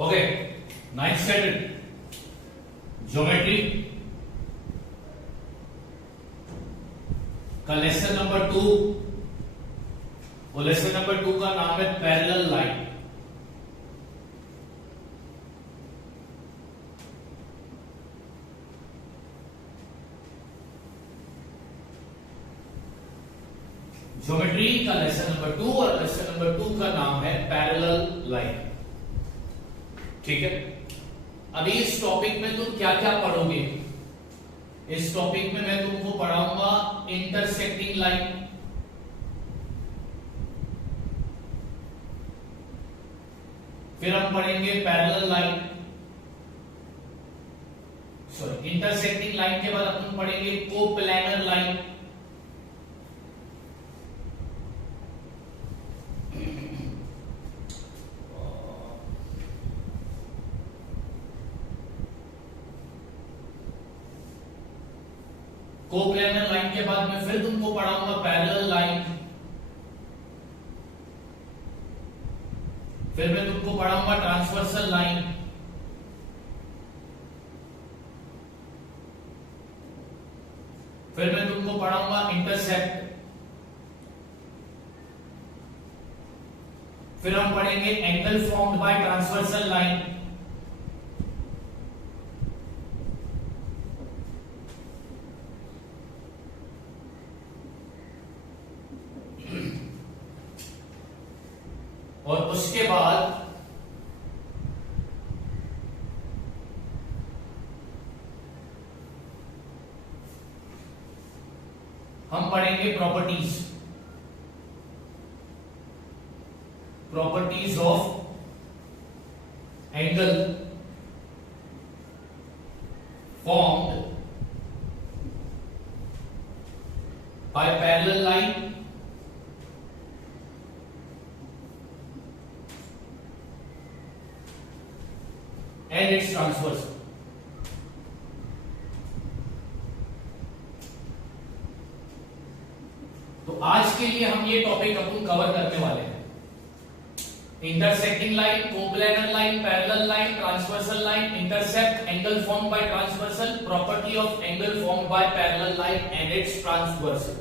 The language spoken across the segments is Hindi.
ओके, 9th स्टैंडर्ड ज्योमेट्री का लेसन नंबर 2 और लेसन नंबर 2 का नाम है पैरेलल लाइन। ज्योमेट्री का लेसन नंबर 2 और लेसन नंबर 2 का नाम है पैरेलल लाइन। ठीक है, अभी इस टॉपिक में तुम क्या क्या पढ़ोगे? इस टॉपिक में मैं तुमको पढ़ाऊंगा इंटरसेक्टिंग लाइन, फिर हम पढ़ेंगे parallel line, sorry intersecting line के बाद अपन पढ़ेंगे कोप्लानर लाइन, कोप्लानर लाइन के बाद मैं फिर तुमको पढ़ाऊंगा पैरेलल लाइन, फिर मैं तुमको पढ़ाऊंगा ट्रांसवर्सल लाइन, फिर मैं तुमको पढ़ाऊंगा इंटरसेप्ट, फिर हम पढ़ेंगे angle formed by transversal line, और उसके बाद हम पढ़ेंगे properties of angle formed by parallel line and its transverse। तो आज के लिए हम ये टॉपिक अपन कवर करने वाले हैं, intersecting line, coplanar line, parallel line, transversal line, intercept, angle formed by transversal, property of angle formed by parallel line and it's transversal.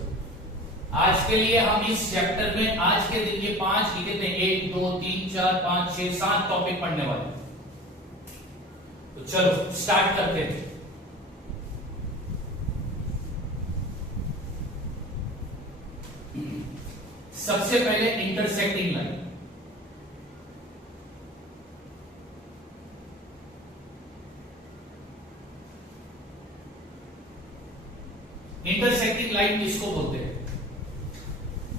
आज के लिए हम इस चैप्टर में आज के दिन ये 5 लिखे थे, 1 2 3 4 5 6 7 टॉपिक पढ़ने वाले हैं। तो चलो स्टार्ट करते हैं। सबसे पहले इंटरसेक्टिंग लाइन। इंटरसेक्टिंग लाइन किसको बोलते हैं?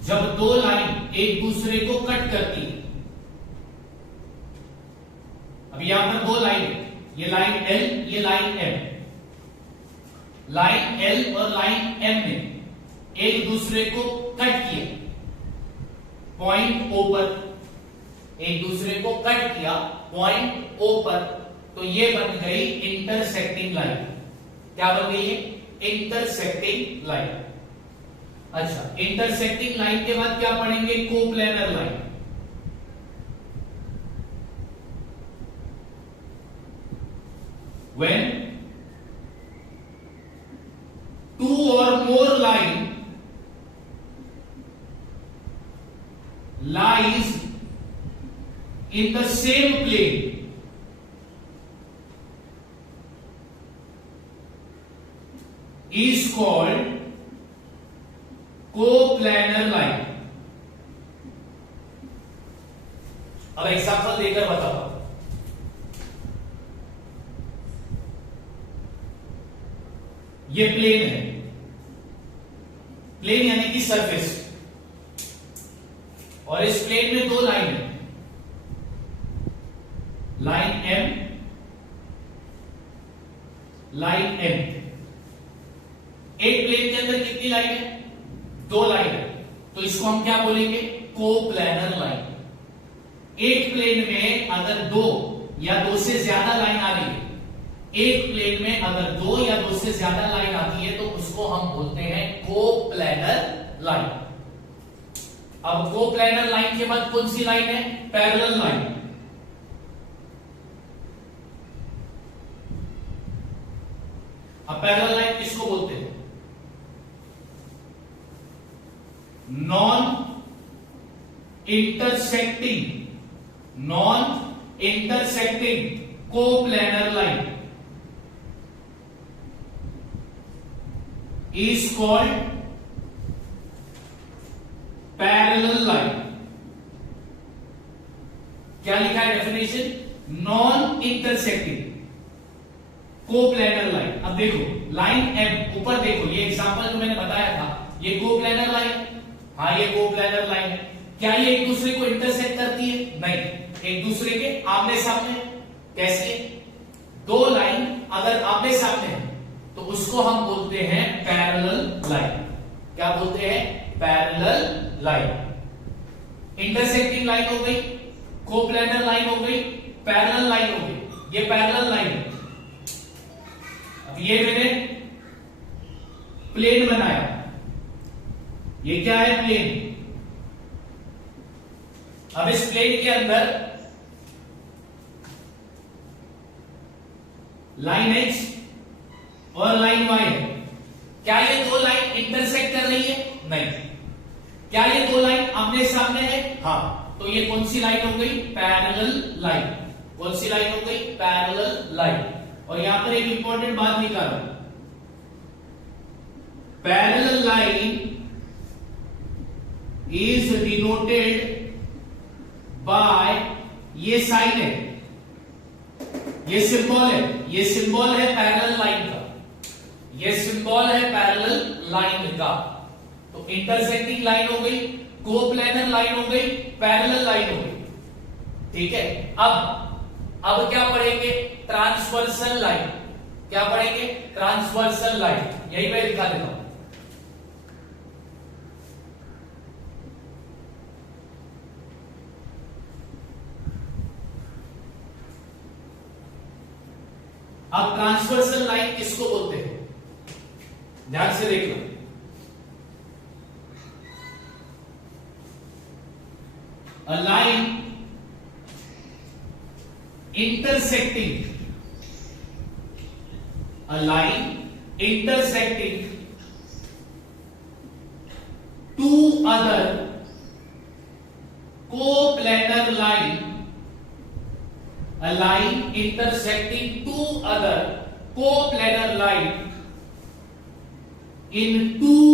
जब दो लाइन एक दूसरे को कट करती है। अब यहां पर दो लाइन है, ये लाइन L, ये लाइन M। लाइन L और लाइन M ने एक दूसरे को कट किया पॉइंट O पर, एक दूसरे को कट किया पॉइंट O पर, तो ये बन गई इंटरसेक्टिंग लाइन। क्या बन गई है? Intersecting line. अच्छा, इंटरसेक्टिंग लाइन के बाद क्या पढ़ेंगे? Coplanar line. When two or more line lies in the same plane is called coplanar line। अब एग्जांपल देकर बताओ। ये प्लेन है, प्लेन यानी कि सरफेस, और इस प्लेन में दो लाइन है, लाइन M, लाइन M। एक प्लेन के अंदर कितनी लाइन है? दो लाइन है, तो इसको हम क्या बोलेंगे? Coplanar line. एक प्लेन में अगर दो या दो से ज्यादा लाइन आ रही है, एक प्लेन में अगर दो या दो से ज्यादा लाइन आती है तो उसको हम बोलते हैं कोप्लानर लाइन। अब कोप्लानर लाइन के बाद कौन सी लाइन है? Parallel line. अब पैरेलल लाइन किसको बोलते हैं? Non intersecting coplanar line is called parallel line. क्या लिखा है definition? Non intersecting coplanar line. अब देखो लाइन एम, ऊपर देखो ये एग्जांपल जो मैंने बताया था, ये कोप्लेनर लाइन, हाँ ये कोप्लेनर लाइन है. क्या ये एक दूसरे को इंटरसेक्ट करती है? नहीं, एक दूसरे के आमने सामने. कैसे? दो लाइन अगर आमने सामने है तो उसको हम बोलते हैं पैरेलल लाइन. क्या बोलते हैं? Parallel line. इंटरसेक्टिंग लाइन हो गई, कोप्लेनर लाइन हो गई, पैरेलल लाइन हो गई. ये पैरेलल लाइन है. अब ये मैंने प्लेन बनाया, ये क्या है? प्लेन. अब इस प्लेन के अंदर लाइन X और लाइन Y है. क्या ये दो लाइन इंटरसेक्ट कर रही है? नहीं. क्या ये दो लाइन आमने सामने है? हाँ. तो ये कौन सी लाइन हो गई? Parallel line. कौन सी लाइन हो गई? Parallel line. और यहां पर एक इंपॉर्टेंट बात निकालो, parallel line is denoted by, ये साइन है, ये सिंबल है, ये सिंबल है पैरेलल लाइन का, ये सिंबल है पैरेलल लाइन का. तो इंटरसेक्टिंग लाइन हो गई, कोप्लेनर लाइन हो गई, पैरेलल लाइन हो गई. ठीक है. अब क्या पढ़ेंगे? Transversal line. क्या पढ़ेंगे? Transversal line. यही मैं दिखा देता हूं. अब ट्रांसवर्सल लाइन किसको बोलते हैं? ध्यान से देख लो. A line intersecting two other coplanar line, a line intersecting two other coplanar line in two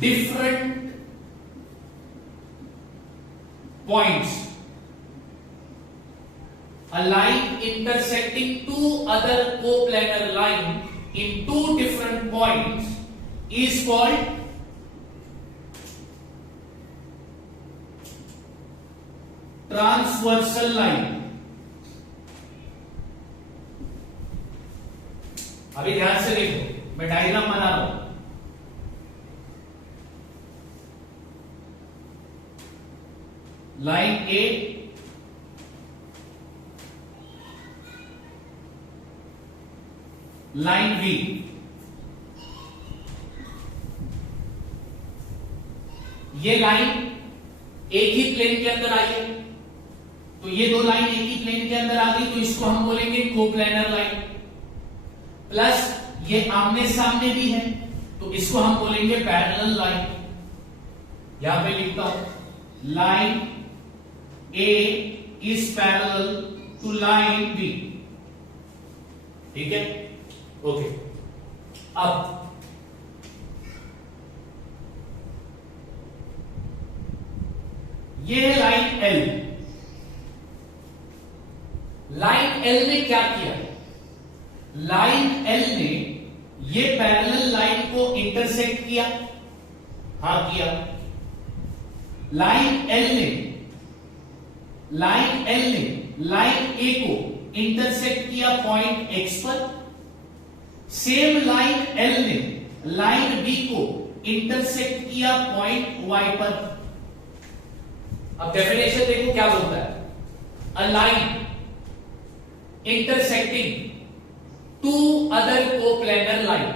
different points. A line intersecting two other coplanar line in two different points is called transversal line. अभी ध्यान से देखो, मैं डायग्राम बना रहा हूं. लाइन ए, लाइन बी. ये लाइन एक ही प्लेन के अंदर आई है, तो ये दो लाइन एक ही प्लेन के अंदर आ गई, तो इसको हम बोलेंगे कोप्लेनर लाइन. प्लस ये आमने सामने भी है, तो इसको हम बोलेंगे पैरेलल लाइन. यहां पे लिखता हूं, line A is parallel to line B. ठीक है. ओके. अब ये है लाइन L. लाइन L ने क्या किया? लाइन L ने ये पैरेलल लाइन को इंटरसेक्ट किया. हाँ किया. लाइन L ने लाइन A को इंटरसेक्ट किया पॉइंट X पर. सेम लाइन L ने लाइन B को इंटरसेक्ट किया पॉइंट Y पर. अब डेफिनेशन देखो क्या बोलता है. A line intersecting two other coplanar line.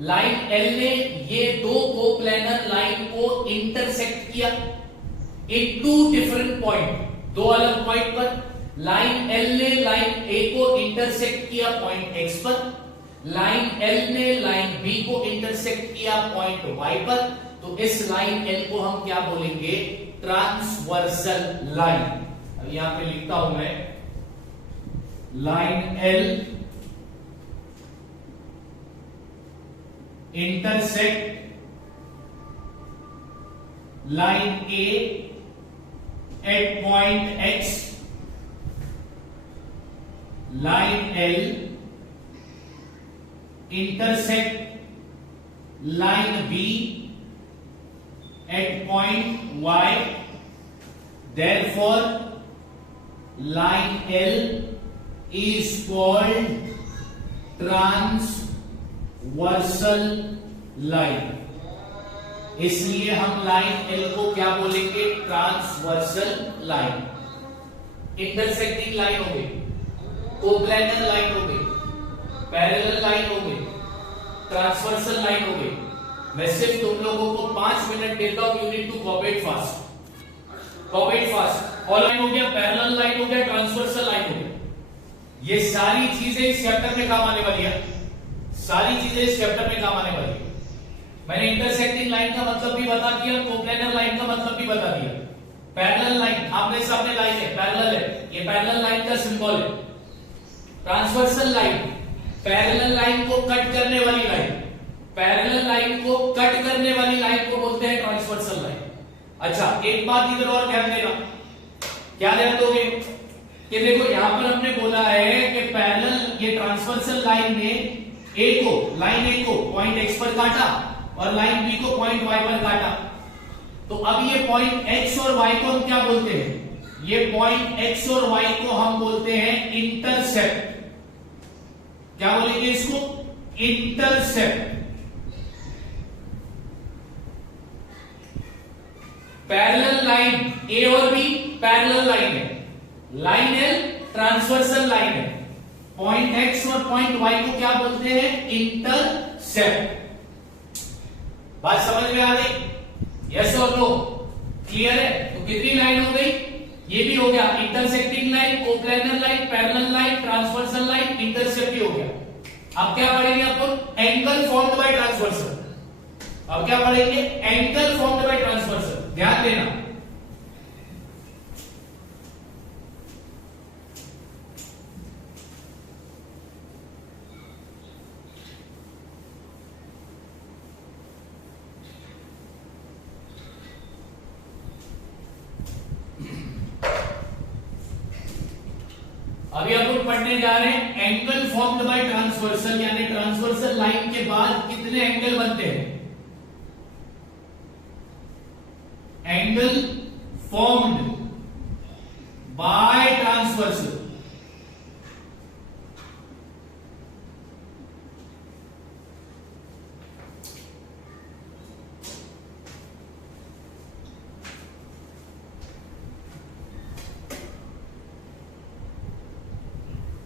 Line L ने ये दो कोप्लेनर लाइन को इंटरसेक्ट किया इन टू डिफरेंट पॉइंट, दो अलग पॉइंट पर. लाइन L ने लाइन A को इंटरसेक्ट किया पॉइंट X पर. लाइन एल ने लाइन बी को इंटरसेक्ट किया पॉइंट वाई पर, तो इस लाइन एल को हम क्या बोलेंगे? Transversal line. अब यहां पे लिखता हूं मैं, line L intersect line A at point X, line L intersect line B at point y, therefore line L is called transversal line। इसलिए हम लाइन L को क्या बोलेंगे? Transversal line. इंटरसेक्टिंग लाइन हो गई, कोप्लेनर लाइन हो गई, पैरेलल लाइन हो गई, ट्रांसवर्सल लाइन हो गई। मैं सिर्फ तुम लोगों को 5 मिनट देता हूं, you need to copy it fast, copy it fast. और लाइन हो गया, पैरेलल लाइन हो गया, ट्रांसवर्सल लाइन हो गया। ये सारी चीजें इस चैप्टर में काम आने वाली है, सारी चीजें इस चैप्टर में काम आने वाली है। मैंने इंटरसेक्टिंग लाइन का मतलब भी बता दिया, कोप्लेनर लाइन का मतलब भी बता दिया। पैरेलल लाइन आमने सामने लाइन है, पैरेलल है, ये पैरेलल लाइन का सिंबल है। ट्रांसवर्सल लाइन पैरेलल लाइन को कट करने वाली लाइन, पैरेलल लाइन को कट करने वाली लाइन को बोलते हैं ट्रांसवर्सल लाइन। अच्छा, एक बात इधर और ध्यान देना, क्या ध्यान दोगे कि देखो यहां पर हमने बोला है कि पैरेलल, ये ट्रांसवर्सल लाइन ने लाइन ए को पॉइंट एक्स पर काटा और लाइन बी को पॉइंट वाई पर काटा। तो अब ये पॉइंट एक्स और वाई को हम क्या बोलते हैं? ये पॉइंट एक्स और वाई को हम बोलते हैं इंटरसेप्ट। क्या बोलेंगे इसको? इंटरसेप्ट। पैरेलल लाइन ए और बी पैरेलल लाइन है, लाइन एल ट्रांसवर्सल लाइन है, पॉइंट एक्स और पॉइंट वाई को क्या बोलते हैं? इंटरसेप्ट। बात समझ में आ गई? यस और नो? क्लियर है? तो कितनी लाइन हो गई? ये भी हो गया, intersecting line, coplanar line, parallel line, transversal line, intercept भी हो गया। अब क्या पढ़ेंगे आपको? Angle formed by transversal. अब क्या पढ़ेंगे? Angle formed by transversal. ध्यान देना, अभी अपन पढ़ने जा रहे हैं एंगल फॉर्म्ड बाय ट्रांसवर्सल, यानी ट्रांसवर्सल लाइन के बाद कितने एंगल बनते हैं? Angle formed by transversal.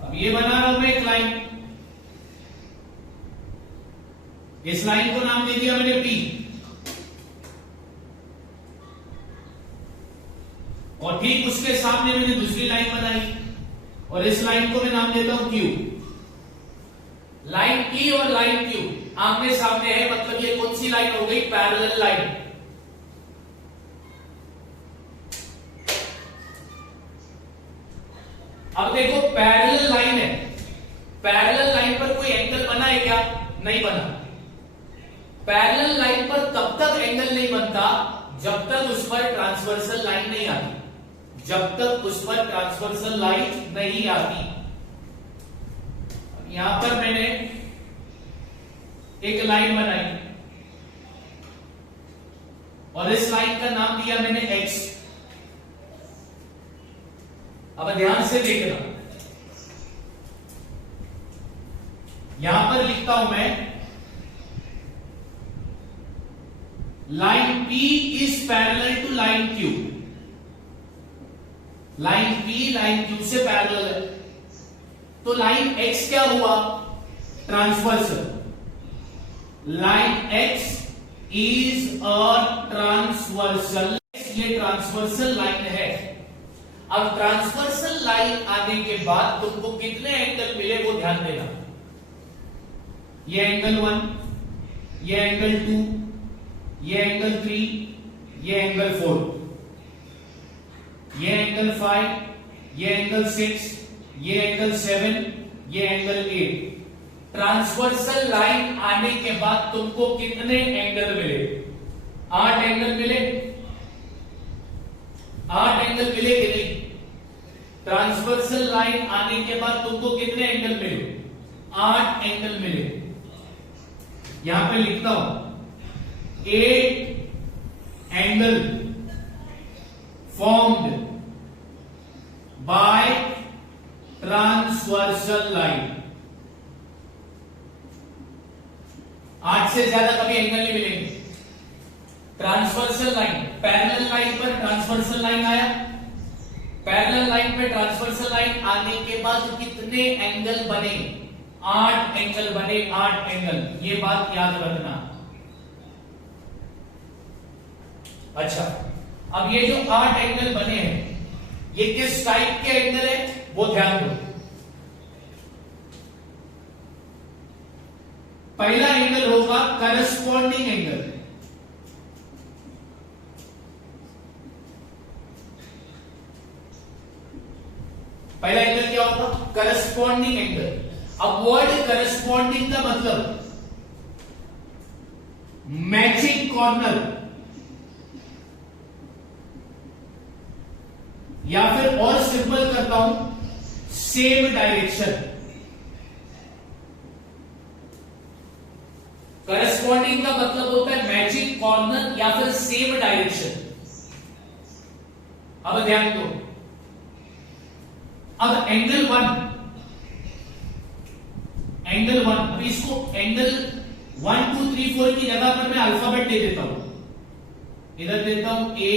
अब ये बना रहा हूं मैं एक लाइन, इस लाइन को नाम दे दिया मैंने P, और ठीक उसके सामने मैंने दूसरी लाइन बनाई और इस लाइन को मैं नाम देता हूं Q। लाइन P और लाइन Q आमने सामने है, मतलब ये कौन सी लाइन हो गई? Parallel line. अब देखो पैरेलल लाइन है, पैरेलल लाइन पर कोई एंगल बना है क्या? नहीं बना। पैरेलल लाइन पर तब तक एंगल नहीं बनता जब तक उस पर ट्रांसवर्सल लाइन नहीं आती, जब तक उस पर ट्रांसवर्सल लाइन नहीं आती। यहां पर मैंने एक लाइन बनाई और इस लाइन का नाम दिया मैंने X। अब ध्यान से देखना, यहां पर लिखता हूं मैं line P is parallel to line Q। Line P line Q से पैरेलल है, तो लाइन X क्या हुआ? Transversal. Line X is a transversal, ये ट्रांसवर्सल लाइन है। अब ट्रांसवर्सल लाइन आने के बाद तुमको कितने एंगल मिले वो ध्यान देना। ये एंगल 1, ये एंगल 2, ये एंगल 3, ये एंगल 4, ये एंगल 5, ये एंगल 6, ये एंगल 7, ये एंगल 8। ट्रांसवर्सल लाइन आने के बाद तुमको कितने एंगल मिले? 8 एंगल मिले। 8 एंगल मिले कि नहीं? ट्रांसवर्सल लाइन आने के बाद तुमको कितने एंगल मिले? 8 एंगल मिले। यहां पे लिखता हूं 8 angle formed by transversal line. 8 से ज्यादा कभी एंगल नहीं मिलेंगे। ट्रांसवर्सल लाइन, पैरेलल लाइन पर ट्रांसवर्सल लाइन आया, पैरेलल लाइन पे ट्रांसवर्सल लाइन आने के बाद कितने एंगल बने? 8 एंगल बने। 8 एंगल, ये बात याद रखना। अच्छा, अब ये जो 8 एंगल बने हैं, ये किस टाइप के एंगल है वो ध्यान दो। पहला एंगल होगा करस्पॉन्डिंग एंगल। पहला एंगल क्या होगा? Corresponding angle. अब वर्ड करस्पॉन्डिंग का मतलब मैचिंग कॉर्नर, या फिर और सिंपल करता हूं, सेम डायरेक्शन। करस्पॉन्डिंग का मतलब होता है मैचिंग कॉर्नर या फिर सेम डायरेक्शन। अब ध्यान दो, अब एंगल 1, एंगल 1, अब इसको एंगल 1 2 3 4 की जगह पर मैं अल्फाबेट दे देता हूं। इधर देता हूं A